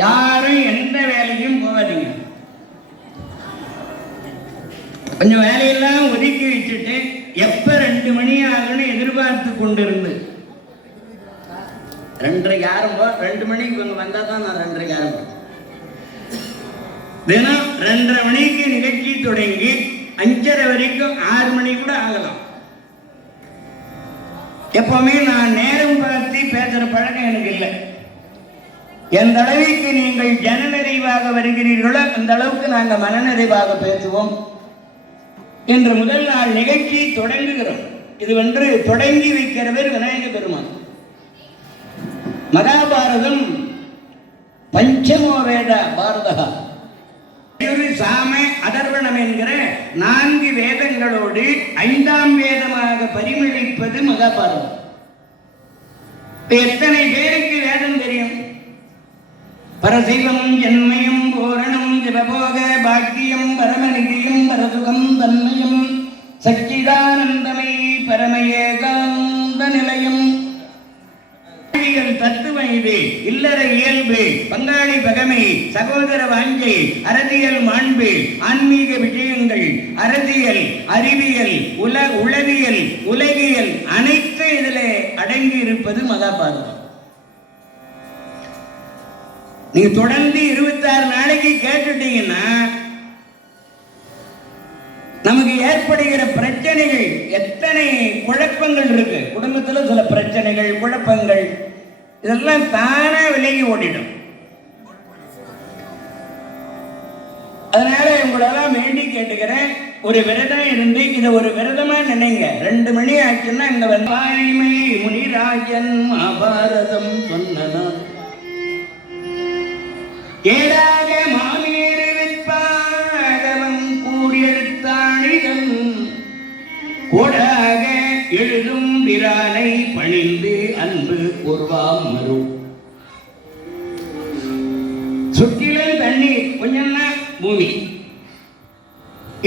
யாரும் எந்த வேலைக்கும் போகாதீங்க. கொஞ்சம் வேலையெல்லாம் ஒதுக்கி வச்சுட்டு எப்ப 2 மணி ஆகுன்னு எதிர்பார்த்து கொண்டிருந்து 2:30 ஆரம்போ 2 மணிக்கு இவங்க வந்தா தான் நான் 2:30 ஆரம்பம். தினம் 2:30 மணிக்கு நிகழ்ச்சி தொடங்கி 5:30 வரைக்கும் 6 மணி கூட ஆகலாம். எப்பவுமே நான் நேரம் பார்த்து பேசுற பழக்கம் எனக்கு இல்லை. எந்த அளவுக்கு நீங்கள் ஜன நிறைவாக வருகிறீர்களோ அந்த அளவுக்கு நாங்கள் மனநிறைவாக பேசுவோம் என்று முதல் நாள் நிகழ்ச்சி தொடங்குகிறோம். இது ஒன்று தொடங்கி வைக்கிறவர் விநாயக பெருமான். மகாபாரதம் பஞ்சமோ வேத பாரதா, சாம அதர்வணம் என்கிற 4 வேதங்களோடு 5ஆம் வேதமாக பரிமளிப்பது மகாபாரதம். எத்தனை பேருக்கு வேதம் தெரியும்? பரசைவம் ஜன்மயம் பூரணம் ஜபபோக பாக்கியம் பரமநிதியும் பரசுகம் தன்மயம் சச்சிதானந்தமை பரமயேகாந்த நிலையம். தத்துவம் இது. இல்லற இயல்பு, பங்காளி பகமை, சகோதர வாஞ்சை, அரசியல் மாண்பு, ஆன்மீக விஷயங்கள், அரசியல், அறிவியல், உளவியல், உலகியல் அனைத்து இதில் அடங்கி இருப்பது மகாபாரதம். நீங்க தொடர்ந்து 26 நாளைக்கு கேட்டுட்டீங்கன்னா நமக்கு ஏற்படுகிற பிரச்சனைகள், எத்தனை குழப்பங்கள் இருக்கு குடும்பத்தில், சில பிரச்சனைகள் குழப்பங்கள் இதெல்லாம் தானா விலகி ஓடிடும். அதனால உங்களெல்லாம் வேண்டி கேட்டுக்கிறேன், ஒரு விரதம் இருந்து இதை ஒரு விரதமா நினைங்க. 2 மணி ஆச்சுன்னா இந்த வாய்மை முனிராஜன் மகாபாரதம் சொன்ன ஏடாக மாமீறு விற்பாகவன் கூடியெழுத்தாணிதன் கோடாக எழுதும் பிரானை பணிந்து அன்பு கூர்வாம் மறு. சுற்றிலும் தண்ணீர் கொஞ்சம்னா பூமி.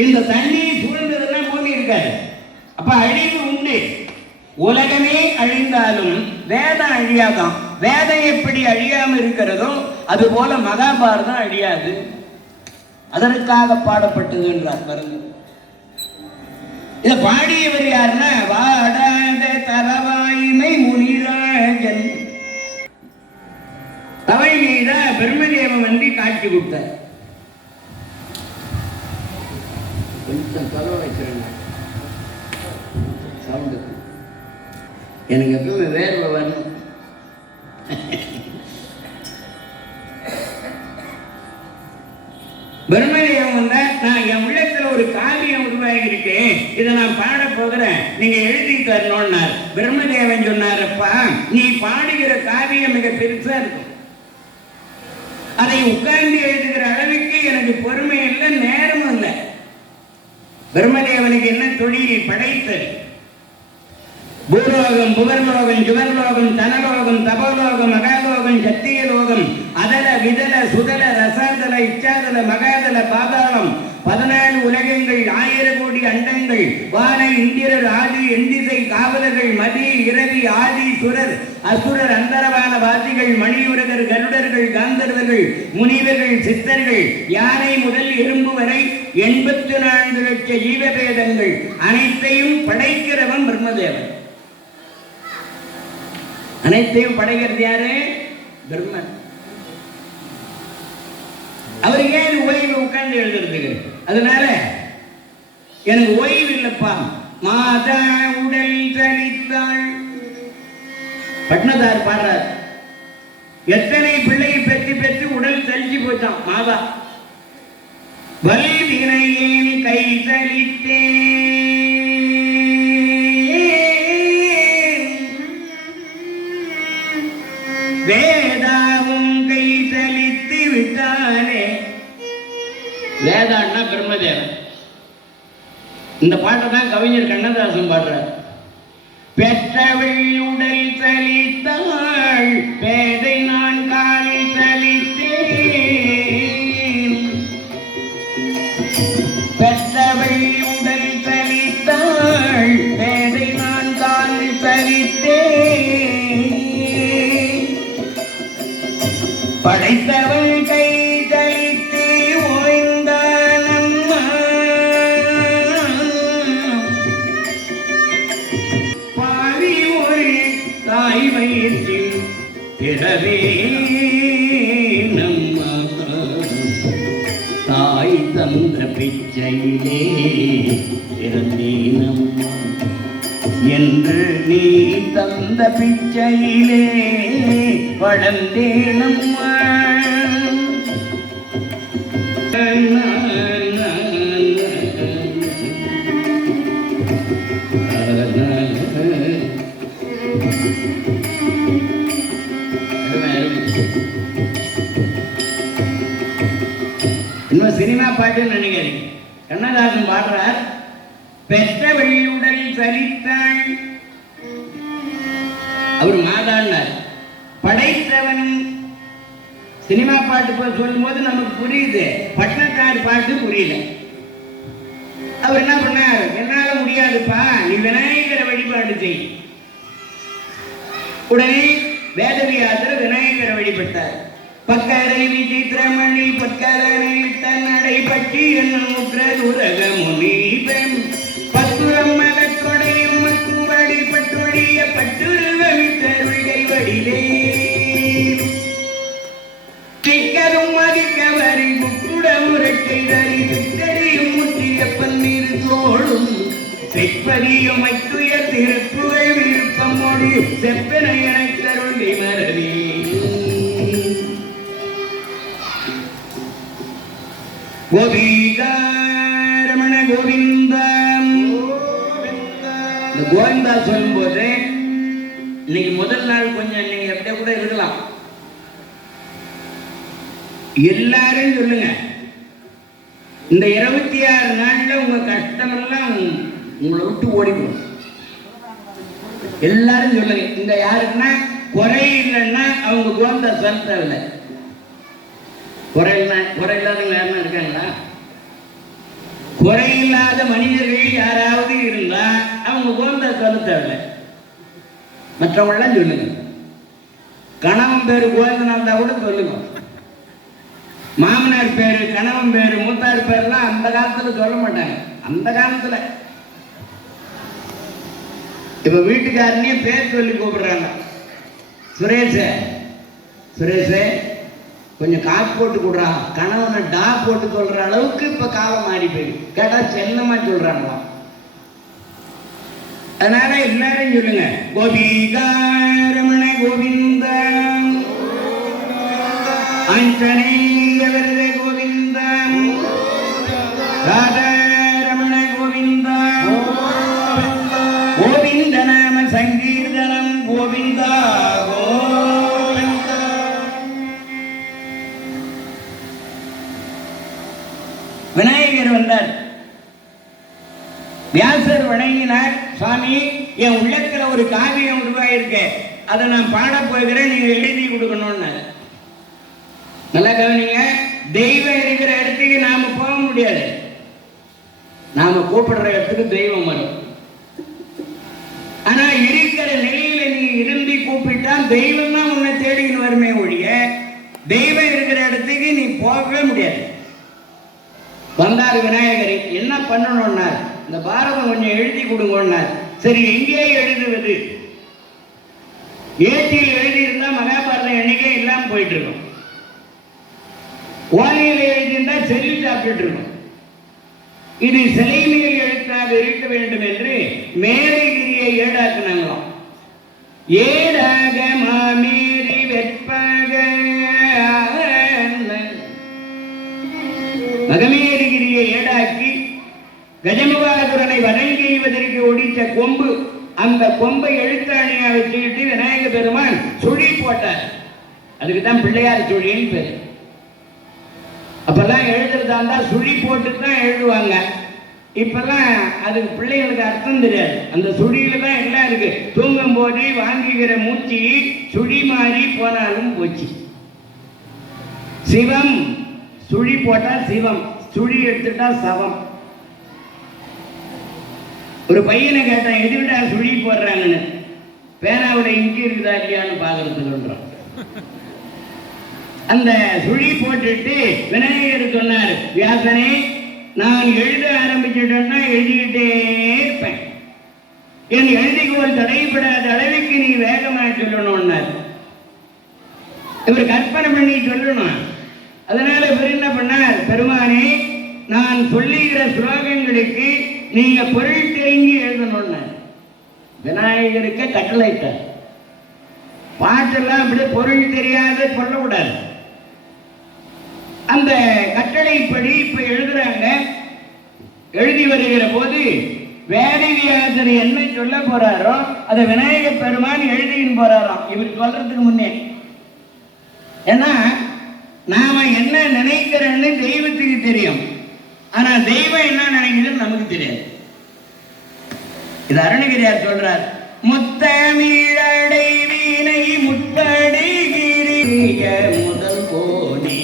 இந்த தண்ணீர் சூழ்ந்ததுன்னா பூமி இருக்காது. அப்ப அழிவு உண்டு. உலகமே அழிந்தாலும் வேதம் அழியாதான். வேதம் எப்படி அழியாம இருக்கிறதோ அதுபோல மகாபாரதம் அழியாது. அதற்காக பாடப்பட்டது என்றார் பாருங்க. இதை பாடியவர் யாருன்னா வாடாத தரவாய்மை முனிராஜன். தவழ் மீத பிரம்மதேவன் வந்து காட்சி கொடுத்தார். கொஞ்சம் தொலை வச்சிருங்க சவுண்டு. எனக்கு எப்பவுமே வேர்வை வரணும். பிரம்மதேவன் வந்தா நான் என் உள்ளத்துல ஒரு காவியம் உருவாகி இருக்கேன், இதை நான் பாட போகிறேன், நீங்க எழுதி தரணும்னார். பிரம்மதேவன் சொன்னாரப்பா, நீ பாடுகிற காவியம் மிக பெருசா இருக்கும், அதை உட்கார்ந்து எழுதுகிற அளவுக்கு எனக்கு பொறுமை இல்லை, நேரமும் இல்லை. பிரம்மதேவனுக்கு என்ன தொழில் படைத்தது? பூலோகம், புகர்லோகம், ஜுகர்லோகம், தனலோகம், தபோலோகம், மகாலோகம், சத்தியலோகம், அதல விதல சுதல ரசாதல இச்சாதல மகாதல பாதாளம், 14 உலகங்கள், 1000 கோடி அண்டங்கள், வான இந்திரர் ஆதி எண்டிசை காவலர்கள், மதி இரவி ஆதி சுரர் அசுரர் அந்தரவான வாசிகள், மணியுரகர், கருடர்கள், காந்தர்வர்கள், முனிவர்கள், சித்தர்கள், யானை முதல் எறும்பு வரை 84 லட்ச ஜீவபேதங்கள் அனைத்தையும் படைக்கிறவன் பிரம்மதேவன். அனைத்தையும் படைக்கிறது யாரு? பிரம்மன். அவருக்கு ஏன் ஓய்வு உட்கார்ந்து எழுதுறதுக்கு? அதனால எனக்கு ஓய்வு இல்லப்பா. மாதா உடல் தளித்தாள். பட்னதார் பாடுறார், எத்தனை பிள்ளையை பெற்று பெற்று உடல் தளிச்சு போச்சான் மாதா. வல்வினையேன் கை தளித்தேன், வேதாவும் கை தளித்து விட்டானே. வேதான்னா பிரம்மதேவன். இந்த பாட்டை தான் கவிஞர் கண்ணதாசன் பாடுறார். பெற்றவள் உடல் தளித்தாள், பேதை நான் காலை தளித்தேன். பெற்றவள் உடல் தளித்தாள், பேதை நான் காலை தளித்தேன். படைத்தவன் கை தளித்து ஓய்ந்தானம்மா பாவி ஒரு தாய் வயிற்றில் பிறவே நம்மா தாய் தந்த பிச்சையிலே பிறந்தேனம்மா என்று நீ தந்த பிச்சையிலே வளர்ந்தேனம்மா இன்னும் சினிமா பாட்டுன்னு நினைக்கிறீங்க. கண்ணதாசன் பாடுறார், பெற்ற வெளியுடல் சரித்தாள். அவர் மாதாண்டார். படைத்தவன் சினிமா பாட்டு சொல்லும் போது நமக்கு புரியுது, பட்டணத்தார் பாட்டு புரியல. அவர் என்ன பண்ணார், என்னால முடியாதுப்பா, நீ விநாயகரை வழிபாடு செய். உடனே வேதவியாசர் விநாயகரை வழிபட்டார். பக்கரை விசித்திரமணி பக்கரனை தன்னடை பற்றி என்னுற்ற உலக முனீபம் பத்துரம் மகத்தொடையும் மக்குவடி பட்டொழிய பட்டுருவமித்தருகை வடிவே சிக்கரும் மதிக்கவரை முக்குட முரட்டை தரி சித்தரியும் முற்றிய பன்னீர் தோளும் செப்பதியும் மைத்துய திருப்புகை விருப்பம் மொழியும் செப்பனை எனக்கருளி மரவே. கோபிகாரமண கோவிந்தம். இந்த கோவிந்தா சொல்லும் போது இன்னைக்கு முதல் நாள் கொஞ்சம் நீங்க எப்படியே கூட இருக்கலாம். எல்லாரும் சொல்லுங்க, இந்த 26 நாள்ல உங்க கஷ்டமெல்லாம் உங்களை விட்டு ஓடிப்போம். எல்லாரும் சொல்லுங்க. இந்த யாருக்குன்னா குறை இல்லைன்னா அவங்க கோவிந்தா சொல்ல தேவையில்லை. குறை இல்லாதவங்க யாருன்னா இருக்காங்களா? குறையில்லாத மனிதர்கள் யாராவது இருந்தா அவங்க கோவிந்தா சொல்ல தேவையில்லை. மற்றவங்களாம் சொல்லுங்க. கணவன் பேரு கோவிந்தனா இருந்தா கூட சொல்லுங்க. மாமனார் பேரு, கணவன் பேரு, மூத்தார் பேர்லாம் அந்த காலத்துல சொல்ல மாட்டாங்க. அந்த காலத்துல இப்ப வீட்டுக்காரனே பேர் சொல்லி கூப்பிடுறாங்க. சுரேஷே சுரேஷே கொஞ்சம் காப்பு போட்டு கொடுறா, கணவனை டா போட்டு சொல்ற அளவுக்கு இப்ப காலம் மாறி போயிடு. கேட்டா சென்னமா சொல்றாங்களாம். அதனால எல்லாரும் சொல்லுங்க, கோபிகாரமண கோவிந்தம் ஆஞ்சநேய வரதே கோவிந்தம் ராதாரமண கோவிந்தம் கோவிந்த நாம சங்கீர்த்தனம் கோவிந்தா கோவிந்தா. விநாயகர் வந்தார். வியாசர் வணங்கினார். சுவாமி, என் உள்ளத்துல ஒரு காவியம் உருவாயிருக்கு, அதை நான் பாட போகிறேன், நீங்க எழுதி கொடுக்கணும்னு. நல்லா கவனிங்க. தெய்வம் இருக்கிற இடத்துக்கு நாம போக முடியாது. நாம கூப்பிடுற இடத்துக்கு தெய்வம் வரும். ஆனா இருக்கிற நிலையில நீ இருந்து கூப்பிட்டா தெய்வம் தான் உன்னை தேடின்னு வருமே ஒழிய தெய்வம் இருக்கிற இடத்துக்கு நீ போகவே முடியாது. வந்தார் விநாயகரை. என்ன பண்ணணும்னார், இந்த பாரதம் கொஞ்சம் எழுதி கொடுங்கன்னார். சரி, எங்கே எழுதுவது? ஏட்டியில் எழுதி இருந்தா மகாபாரதம் என்னைக்கே இல்லாம போயிட்டு இருக்கும். ஓலையில் எழுதியிருந்தா செல்லி சாப்பிட்டு இருக்கும். இது சிலை மேல் எழுத்தாக இருக்க வேண்டும் என்று மேலகிரியை ஏடாக்குனாங்களாம். ஏடாக மாமேரி வெற்பாக மகமேரிகிரியை ஏடாக்கி கஜமுகாசுரனை வணங்கிவதற்கு ஒடித்த கொம்பு, அந்த கொம்பை எழுத்தாணியா வச்சுக்கிட்டு விநாயக பெருமான் சுழி போட்டார். அதுக்குதான் பிள்ளையார் சுழின்னு பேர். அப்பெல்லாம் எழுதுறதா இருந்தா சுழி போட்டு தான் எழுதுவாங்க. இப்பெல்லாம் அதுக்கு பிள்ளைகளுக்கு அர்த்தம் தெரியாது. அந்த சுழியில தான் எல்லாம் இருக்கு. தூங்கும் போது வாங்குகிற மூச்சு சுழி மாறி போனாலும் போச்சு. சிவம் சுழி போட்டா சிவம், சுழி எடுத்துட்டா சவம். ஒரு பையனை கேட்டான், எதுவிடா சுழி போடுறாங்கன்னு. பேனாவோட இங்கே இருக்குதா இல்லையான்னு பாக்குறதுக்குன்றான். அந்த சுழி போட்டுட்டு விநாயகர் சொன்னார், வியாசனே நான் எழுத ஆரம்பிச்சுட்டேன்னா எழுதிக்கிட்டே இருப்பேன், என் எழுதிக்கோள் தடைபடாத அளவுக்கு நீ வேகமா சொல்லணும்னார். இவர் கற்பனை பண்ணி சொல்லணும். அதனால இவர் என்ன பண்ணார், பெருமானே நான் சொல்லுகிற ஸ்லோகங்களுக்கு நீங்க பொருள் தெரிஞ்சு எழுதணும்னார். விநாயகருக்கு கட்டளையிட்டார். பாட்டெல்லாம் அப்படி பொருள் தெரியாத சொல்லக்கூடாது. அந்த கட்டளைப்படி இப்ப எழுதுறாங்க. எழுதி வருகிற போது வேதவியாசர் என்ன சொல்ல போறாரோ அதை விநாயகர் பெருமான் எழுதின்னு போறாராம் இவர் சொல்றதுக்கு முன்னே. ஏன்னா நாம என்ன நினைக்கிறோன்னு தெய்வத்துக்கு தெரியும், ஆனா தெய்வம் என்ன நினைக்கிறதுன்னு நமக்கு தெரியாது. இது அருணகிரியார் சொல்றார், முத்தமிழடை வீணை முத்தடைகிரிய முதல் போனே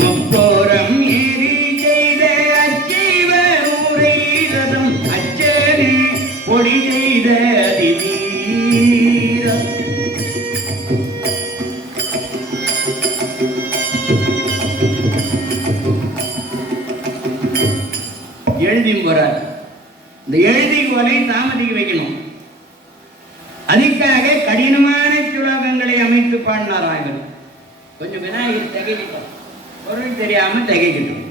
முப்போரம் ஏறி செய்த அச்சீவர் உரை ரதம் அச்சரி பொடி செய்த அதிவீரம். எழுதி போறார். இந்த எழுதிக்கோலை தாமதிக்க வைக்கணும். அதுக்காக கடினமான சுலோகங்களை அமைத்து பாடினாராங்க. கொஞ்சம் விநாயகர் திகைக்கிட்டோம், பொருள் தெரியாம திகைக்கிட்டோம்.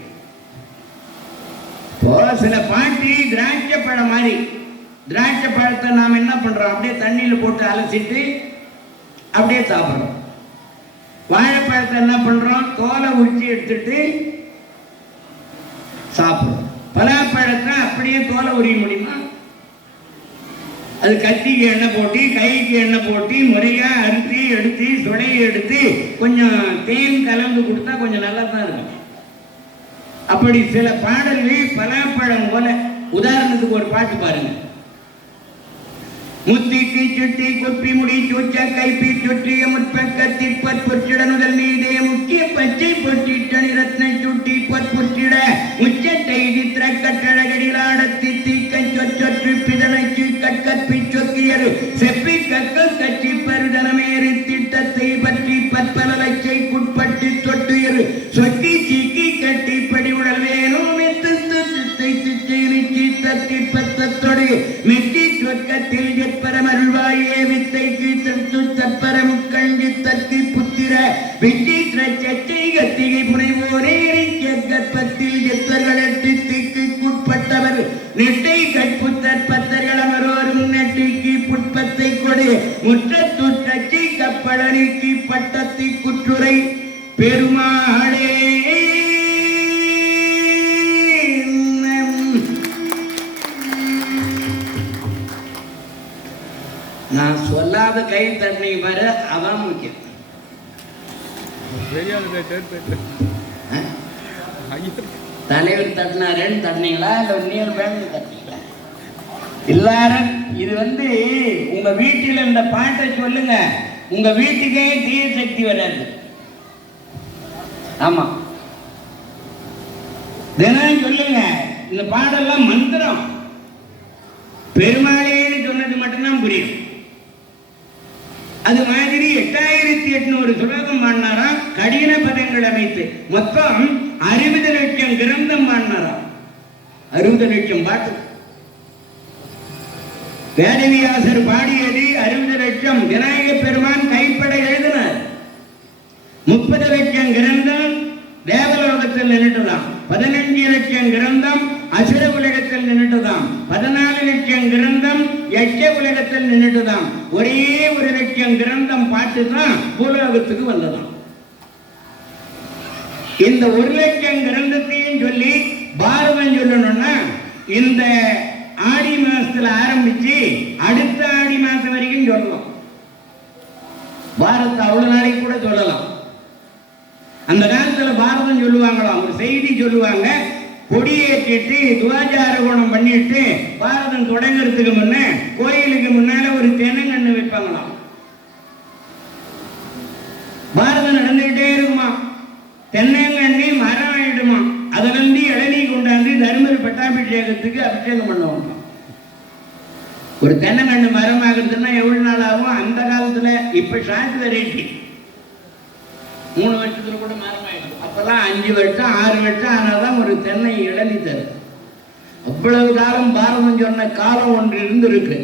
சில பாட்டி திராட்சை பழம் மாதிரி, திராட்சை பழத்தை நாம் என்ன பண்றோம், அப்படியே தண்ணியில போட்டு அலசிட்டு அப்படியே சாப்பிட்றோம். வாழைப்பழத்தை என்ன பண்றோம், தோலை உரிச்சி எடுத்துட்டு சாப்பிடுறோம். பலாப்பழத்தை அப்படியே தோலை உரிய முடியுமா? அது கத்திக்கு எண்ணெய் போட்டு கைக்கு எண்ணெய் போட்டு முறையா அறுத்து எடுத்து சுளையை எடுத்து கொஞ்சம் தேன் கலந்து கொடுத்தா கொஞ்சம் நல்லா தான் இருக்கும். அப்படி சில பாடல்கள் பலாப்பழம் போல. உதாரணத்துக்கு ஒரு பாட்டு பாருங்க. முத்திக்கு சுட்டி குப்பி முடி சூச்ச கைப்பி சுற்றிய முற்பக்கத்தில் பற்பொற்றிட முதல் மீதே முக்கிய பச்சை பொற்றிட்ட நிறத்தினை சுட்டி பற்பொற்றிட உச்சத்தை சித்திர கட்டழகடிலாடத்தி தீக்கை சொற்றொற்று பிதனைச்சு கற்கற்பி சொக்கியரு செப்பி கற்கள் கட்சி பருதனமேறி திட்டத்தை பற்றி பற்பலச்சை குட்பட்டு தொட்டுயரு சொக்கி சீக்கி கட்டி படி உடல் வேணும் மெட்டி சொற்கத்தில் எற்பரமருள்வாயே வித்தைக்கு தத்து தற்பரம் கண்டி தத்தி புத்திர விச்சித்திர சச்சை கத்திகை புனைவோரே கற்பத்தில் எத்தர்கள் திக்கு குட்பட்டவர் நெட்டை கற்புத்தர் பத்தர்களமரோரும் நெட்டிக்கு புட்பத்தை கொடு முற்றத்துட் கட்சி கப்பழனிக்கு பட்டத்தி குற்றுரை பெருமாளே. நான் சொல்லாத கை தட்டினீங்க பாரு, அதான் முக்கியம். தலைவர் தட்டினாரேன்னு தட்டினீங்களா இல்ல நீர் பேருந்து தட்டினீங்களா? எல்லாரும் இது உங்க வீட்டில் இந்த பாட்டை சொல்லுங்க, உங்க வீட்டுக்கே தீய சக்தி வராது. ஆமா, தினம் சொல்லுங்க. இந்த பாடெல்லாம் மந்திரம். பெருமாளேன்னு சொன்னது மட்டும்தான் புரியும். அது மாதிரி 8800 சுலோகம் பாடினாராம். கடின பதங்கள் அமைத்து மொத்தம் 60 லட்சம் கிரந்தம் பாடினாராம். 60 லட்சம் பாட்டு. வேதவியாசர் பாடியது 60 லட்சம். விநாயக பெருமான் கைப்பட எழுதினார். 30 லட்சம் கிரந்தம் தேவலோகத்தில் நின்றுதான். 15 லட்சம் கிரந்தம் அசுர உலகத்தில் நின்றுதான். 14 லட்சம் கிரந்தம் யட்ச உலகத்தில் நின்றுதான். ஒரே 1 லட்சம் கிரந்தம் பாட்டு தான் பூலோகத்துக்கு வந்ததாம். இந்த 1 லட்சம் கிரந்தத்தையும் சொல்லி பாரதம் சொல்லணும்னா இந்த ஆடி மாசத்துல ஆரம்பிச்சு அடுத்த ஆடி மாசம் வரைக்கும் சொல்லலாம். பாரதத்தை அவ்வளவு நாளைக்கு கூட சொல்லலாம். அந்த காலத்துல பாரதம் சொல்லுவாங்களாம். ஒரு செய்தி சொல்லுவாங்க, கொடியேற்றிட்டு துவாச்சாரகோணம் பண்ணிட்டு பாரதம் தொடங்கிறதுக்கு முன்ன கோயிலுக்கு முன்னால ஒரு தென்னங்கண்ணு வைப்பாங்களாம். பாரதம் நடந்துகிட்டே இருக்குமா, தென்னங்கண்ணி மரம் ஆயிடுமா, அதுல இருந்து இளநீ கொண்டாந்து தர்மர் பட்டாபிஷேகத்துக்கு அபிஷேகம் பண்ணுவாங்க. ஒரு தென்னங்கண்ணு மரம் ஆகுறதுன்னா எவ்வளவு நாள் ஆகும்? அந்த காலத்துல இப்ப ஷார்ட் வெரைட்டி 3 வருஷத்துல கூட மரமாயிடும். அப்பெல்லாம் 5 வருஷம் 6 வருஷம் ஆனாதான் ஒரு தென்னை இளநி தரும். அவ்வளவு காலம் பாரதம் சொன்ன காலம் ஒன்று இருந்திருக்கு.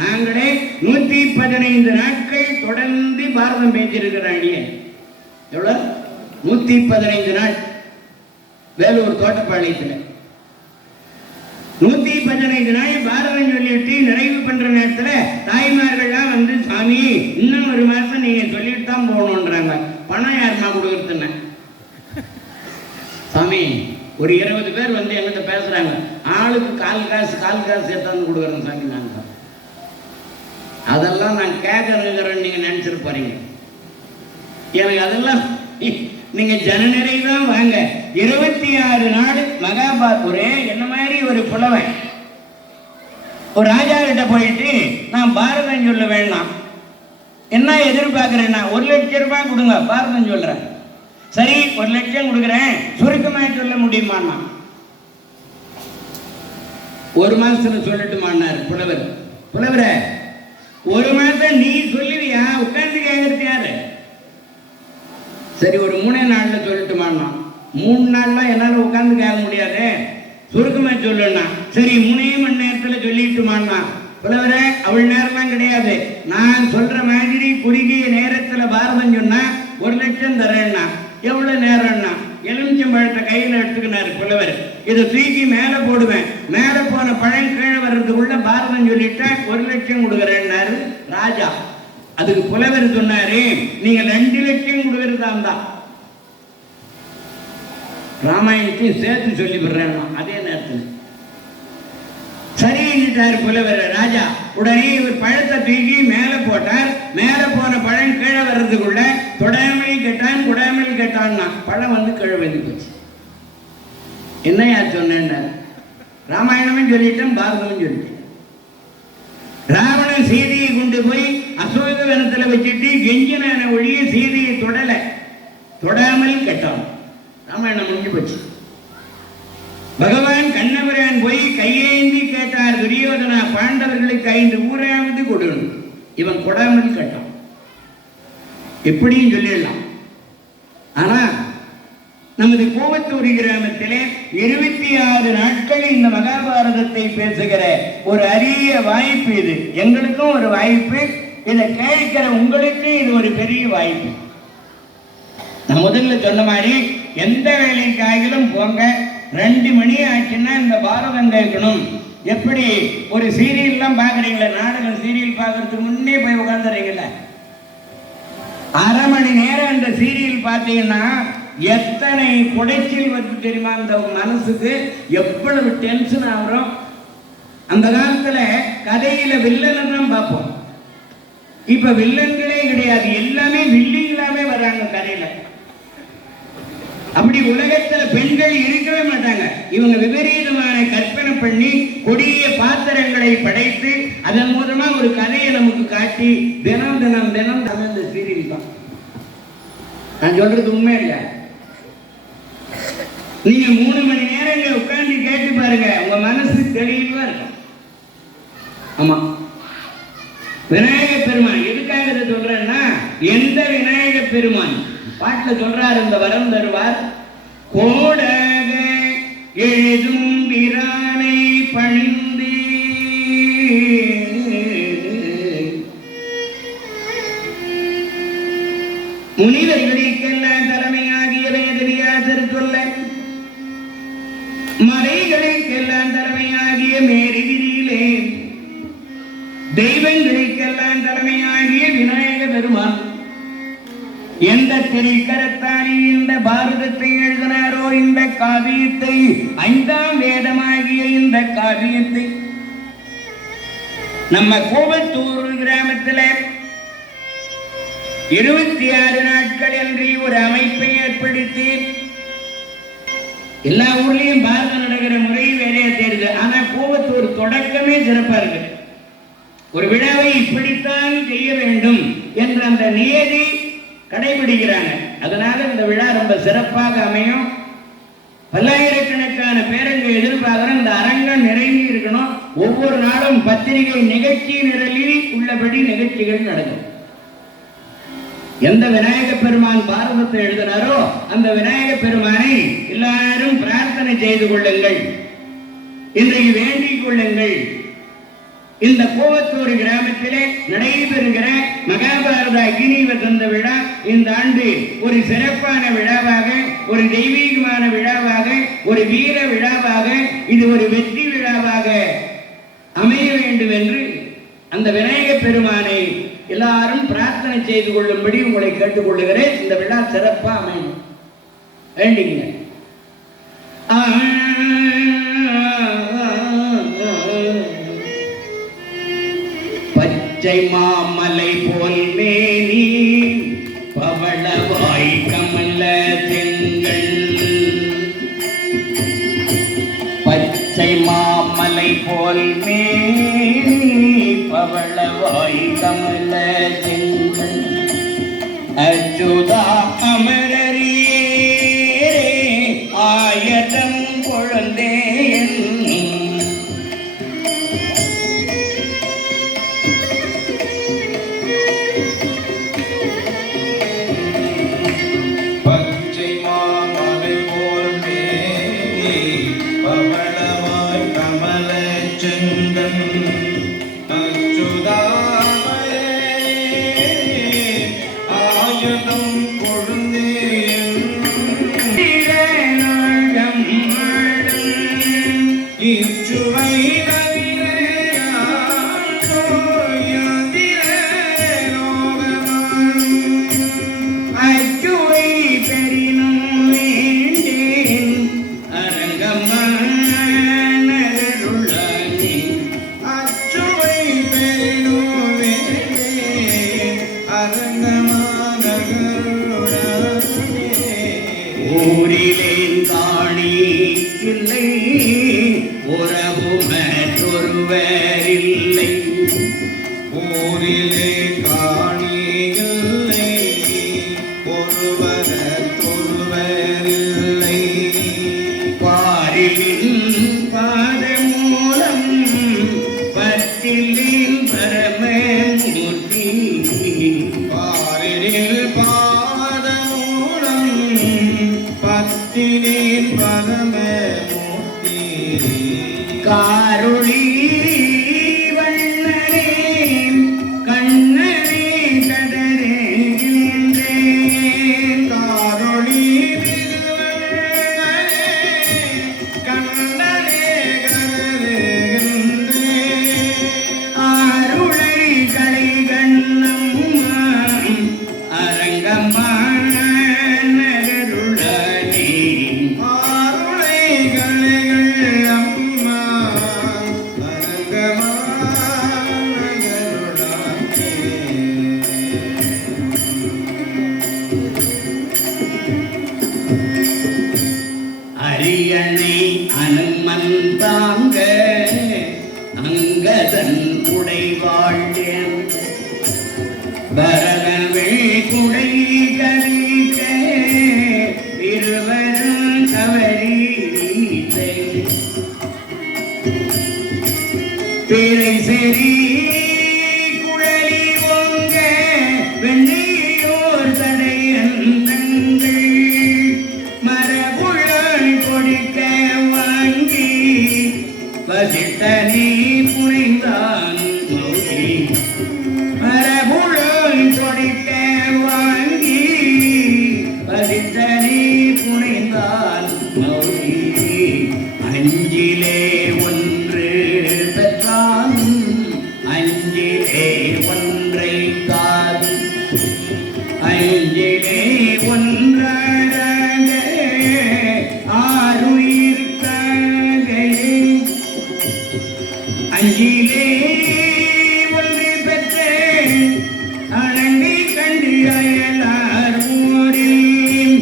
நாங்களே 115 நாட்கள் தொடர்ந்து பாரதம் பேசியிருக்கிற அடியே. எவ்வளவு? 115 நாள் வேலூர் தோட்டப்பாளையத்தில் 115 நாள் பாரதம் சொல்லிட்டு நிறைவு பண்ற நேரத்தில் தாய்மார்கள்லாம் வந்து, சாமி இன்னும் 1 மாசம் நீங்க சொல்லிட்டு தான் போகணுன்றாங்க. பணம் யாருமா கொடுக்குறதுன்னு? சாமி ஒரு 20 பேர் வந்து என்கிட்ட பேசுறாங்க, ஆளுக்கு கால் காசு சேர்த்தாந்து கொடுக்குறேன் சாமி. நாங்கள் அதெல்லாம் நான் கேட்கறேன்னு நீங்க நினைச்சிட்டு போறீங்க. எனக்கு அதெல்லாம் நீங்க ஜனநிறை தான் வாங்க. 26 நாள் மகாபாரத். ஒரே என்ன மாதிரி ஒரு புலவன் ஒரு ராஜா கிட்ட போயிட்டு, நான் பாரதம் சொல்ல வேண்டாம், என்ன எதிர்பார்க்கிறேன்னா 1 லட்சம் ரூபாய் கொடுங்க, பாரதம் சொல்றேன். சரி 1 லட்சம் கொடுக்குறேன், சுருக்கமா சொல்ல முடியுமான்னா 1 மாசத்துல சொல்லட்டுமான்னார் புலவர். புலவர 1 மாசம் நீ சொல்லுவியா? உட்கார்ந்து கேட்கறது யாரு? சரி ஒரு 3 நாள்ல சொல்லட்டுமான்னா 3 நாள்லாம் என்னால உட்கார்ந்து கேட்க முடியாது, சுருக்கமா சொல்லுன்னா. சரி 3 மணி நேரத்துல சொல்லிட்டுமான்னா, புலவர அவள் நேரம்லாம் கிடையாது, நான் சொல்ற மாதிரி குறுகிய நேரத்துல பாரதம் சொன்னா 1 லட்சம் தரேன்னா. எவ்வளவு நேரம்னா, எலுமிச்சம்பழத்தை கையில எடுத்துக்கினாரு புலவர். இதை தூக்கி மேல போடுவேன், மேல போன பழம் கீழே வர்றதுக்குள்ள பாரதம் சொல்லிட்டா 1 லட்சம் கொடுக்குறேன்னாரு ராஜா. அதுக்கு புலவர் சொன்னாரு, நீங்க 2 லட்சம் கொடுக்கறதா தான் ராமாயணத்தையும் சேர்த்து சொல்லி விடுறேன். அதே நேரத்தில் சரிட்டாரு புலவர் ராஜா. உடனே இவர் பழத்தை தூக்கி மேல போட்டார். மேல போன பழம் கீழே வர்றதுக்குள்ள தொடாமல் கேட்டான், குடாமல் கேட்டான்னா பழம் வந்து கீழே வந்து போச்சு. என்ன யார் சொன்னேன்? ராமாயணமும் சொல்லிட்டேன், பாரதமும் சொல்லிட்டேன். ராவணன் சீதையை கொண்டு போய் அசோக வனத்துல வச்சுட்டு கெஞ்சின ஒழிய சீதையை தொடாமல் கேட்டான். ராமாயணம் முடிஞ்சு போச்சு. பகவான் கண்ணபிரான் போய் கையேந்தி கேட்டார், துரியோதனா பாண்டவர்களுக்கு 5 ஊராவது கொடுணும். இவன் கொடாமல் கேட்டான். எப்படியும் சொல்லிடலாம். ஆனா நமது கோவத்தூர் கிராமத்திலே 26 நாட்கள் இந்த மகாபாரதத்தை பேசுகிற ஒரு அரிய வாய்ப்பு இது. எங்களுக்கும் ஒரு வாய்ப்பு, இதை கேட்கிற உங்களுக்கு இது ஒரு பெரிய வாய்ப்பு. நான் முதல்ல சொன்ன மாதிரி எந்த வேலைக்காகிலும் போங்க, 2 மணி ஆச்சுன்னா இந்த பாரதம் கேட்கணும். எப்படி ஒரு சீரியல்லாம் பாக்குறீங்களா? நாடகம் சீரியல் பார்க்கறதுக்கு முன்னே போய் உட்காந்துறீங்களா? 1/2 மணி நேரம் அந்த சீரியல் பார்த்தீங்கன்னா எத்தனை குடைச்சல் வந்து தெரியுமா? அந்த மனசுக்கு எவ்வளவு டென்ஷன் ஆகிறோம். அந்த காலத்துல கதையில வில்லனை தான் பார்ப்போம். இப்ப வில்லன்களே கிடையாது, எல்லாமே வில்லிகளாவே வர்றாங்க கதையில. அப்படி உலகத்துல பெண்கள் இருக்கவே மாட்டாங்க. இவங்க விபரீதமான கற்பனை பண்ணி கொடிய பாத்திரங்களை படைத்து அதன் மூலமா ஒரு கதையை நமக்கு காட்டி தினம் தினம் தினம் இந்த சீரியல் தான். நான் சொல்றது உண்மை இல்ல. நீங்க 3 மணி நேரங்கள் உட்கார்ந்து கேட்டு பாருங்க, உங்க மனசு தெளிவா இருக்கும். ஆமா, விநாயக பெருமான் எதுக்காக சொல்றேன்னா, எந்த விநாயக பெருமான் பாட்டுல சொல்றாரு, இந்த வரம் தருவார். கோடாக எழுதும் பிரானை பணிந்து முனிவர்களுக்கெல்லாம் தலைமையாகிய வேதவியாசர் சொல்ல, மலைகளுக்கெல்லாம் தலைமையாகிய மேரிகிரியிலே தெய்வங்களுக்கெல்லாம் தலைமையாகிய விநாயக பெருமான் எந்த திரிகரத்தானி இந்த பாரதத்தை எழுதினாரோ, இந்த காவியத்தை 5ஆம் வேதமாகிய இந்த காவியத்தை நம்ம கோவத்தூர் கிராமத்தில் 26 நாட்கள் என்று ஒரு அமைப்பை ஏற்படுத்தி எல்லா ஊர்லயும் பாரதம் நடக்கிற முறை வேறையா தெரியுது. ஆனா கோவத்தூர் தொடக்கமே சிறப்பா இருக்கு. ஒரு விழாவை இப்படித்தான் செய்ய வேண்டும் என்ற அந்த நியதி கடைபிடிக்கிறாங்க. அதனால இந்த விழா ரொம்ப சிறப்பாக அமையும். பல்லாயிரக்கணக்கான பேரங்க எதிர்பார்க்கிறோம். இந்த அரங்கம் நிறைந்து இருக்கணும். ஒவ்வொரு நாளும் பத்திரிகை நிகழ்ச்சி நிரலில் உள்ளபடி நிகழ்ச்சிகள் நடக்கும். எந்த விநாயக பெருமான் பாரதத்தை எழுதினாரோ அந்த விநாயக பெருமானை எல்லாரும் பிரார்த்தனை செய்து கொள்ளுங்கள், இன்றைக்கு வேண்டிக் கொள்ளுங்கள். இந்த கோவத்தூர் கிராமத்திலே நடைபெறுகிற மகாபாரத அக்னி வசந்த விழா இந்த ஆண்டு ஒரு சிறப்பான விழாவாக, ஒரு தெய்வீகமான விழாவாக, ஒரு வீர விழாவாக, இது ஒரு வெற்றி விழாவாக அமைய வேண்டும் என்று அந்த விநாயக பெருமானை எல்லாரும் பிரார்த்தனை செய்து கொள்ளும்படி உங்களை கேட்டுக்கொள்ளுகிறேன். இந்த விழா சிறப்பா அமையும் வேண்டிங்க. பச்சை மாமலை போல் மேனி பவளவாய் கமல செங்கல், பச்சை மாமலை போல் மேனி பவளவாய் கமல செங்கல், அச்சுதா அமரரியே ஆயதம் குழந்தே காருளி வண்ணனே கண்ணனே கதறேகின்றே, காருளி கண்ணனே கதறேகின்றே, ஆருளை கலை கண்ணம்மா அரங்கம்மா நகருளனே, ஆருளை கலைகள் அம்மா அரங்கம்மா நகருளனே. அரியணை அனுமன் தாங்க அங்கதன் குடை வாழ்ந்தேன், பரதவில் குடை கலிக்க இருவரும் கவரீத்தை, பிறை செறி குழலி பொங்க வெண்ணையோர் தடையன் தங்கள், மரபுழல் கொடுக்க வாங்கி வசித்தனே புரிந்தான் மௌனி, மரபுழல் கொடுக்க வாங்கி வசித்தனே புரிந்தான் மௌனி, அஞ்சிலே ஒன்று பெற்றான் அஞ்சிலே ஒன்றை காது, அஞ்சிலே ஒன்றாக ஆறுயிர்க்காக, அஞ்சிலே ஒன்று பெற்ற அழகை கண்டு அயலார் ஊரில்,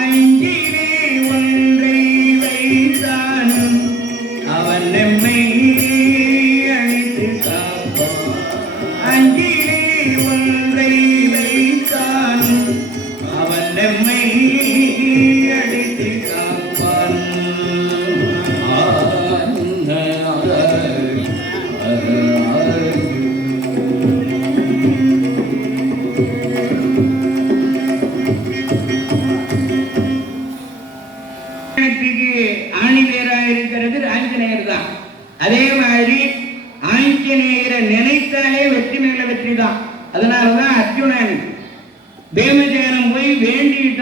அஞ்சிலே ஒன்றை வைத்தான்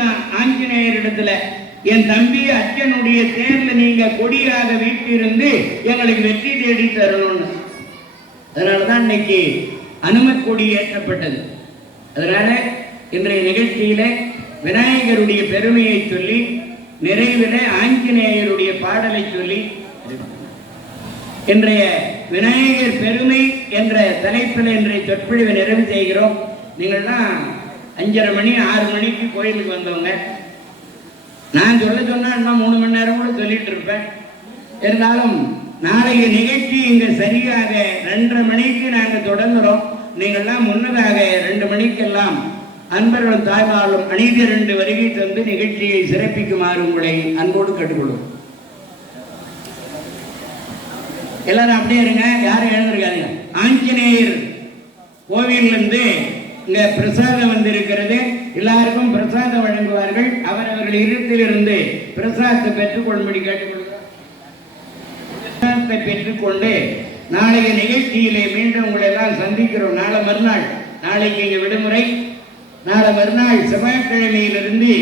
கேட்டான் ஆஞ்சநேயர் இடத்துல, என் தம்பி அர்ஜுனுடைய தேர்ல நீங்க கொடியாக வீட்டிலிருந்து எங்களுக்கு வெற்றி தேடி தரணும்னு. அதனாலதான் இன்னைக்கு அனுமத் கொடி ஏற்றப்பட்டது. அதனால இன்றைய நிகழ்ச்சியில விநாயகருடைய பெருமையை சொல்லி நிறைவில ஆஞ்சநேயருடைய பாடலை சொல்லி இன்றைய விநாயகர் பெருமை என்ற தலைப்பில் இன்றைய சொற்பொழிவை நிறைவு செய்கிறோம். நீங்கள்லாம் 5:30 மணி 6 மணிக்கு கோயிலுக்கு வந்தவங்க. நான் சொன்னா இன்னும் 3 மணி நேரம் கூட சொல்லிட்டு இருப்பேன். இருந்தாலும் நாளைய நிகழ்ச்சி இங்க சரியாக 2:30 மணிக்கு நாங்கள் தொடங்குறோம். நீங்கள்லாம் முன்னதாக 2 மணிக்கெல்லாம் அன்பர்களும் தாய்மார்களும் அநீதி 2 வருகை தந்து நிகழ்ச்சியை சிறப்பிக்குமாறு உங்களை அன்போடு கேட்டுக்கொள்வோம். எல்லாரும் அப்படியே இருங்க, யாரும் எழுந்திருக்காங்க. ஆஞ்சநேயர் கோவிலிருந்து இங்க பிரசாதம் வந்து இருக்கிறது. எல்லாருக்கும் பிரசாதம் வழங்குவார்கள். அவரவர்கள் இருத்திலிருந்து பிரசாதத்தை பெற்றுக்கொள்ளும்படி கேட்டுக்கொள்கிறோம். பிரசாதத்தை பெற்றுக்கொண்டு நாளைய நிகழ்ச்சியிலே மீண்டும் உங்களை எல்லாம் சந்திக்கிறோம். நாளை மறுநாள், நாளைக்கு இங்க விடுமுறை. நாளை மறுநாள் செவ்வாய்க்கிழமையிலிருந்து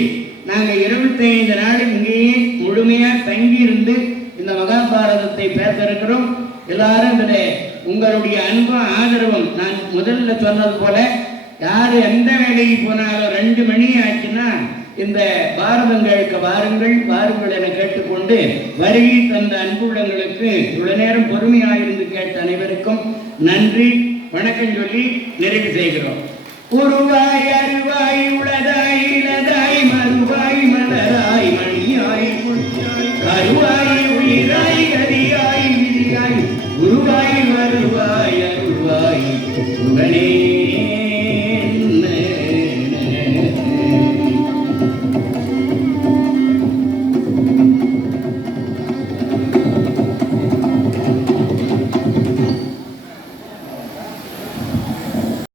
நாங்கள் 25 நாள் இங்கேயே முழுமையா தங்கி இருந்து இந்த மகாபாரதத்தை பேச இருக்கிறோம். எல்லாரும் உங்களுடைய அன்பும் ஆதரவும், நான் முதல்ல சொன்னது போல யாரு எந்த வேலைக்கு போனாலும் 2 மணி ஆச்சுன்னா இந்த பாரதம் கேட்க வாருங்கள் என கேட்டுக்கொண்டு வருகை தந்த அன்புள்ளங்களுக்கு இவ்வளவு நேரம் பொறுமையாயிருந்து கேட்ட அனைவருக்கும் நன்றி வணக்கம் சொல்லி நிறைவு செய்கிறோம். உருவாய் அருவாய் உளதாய் இளதாய் மறுவாய்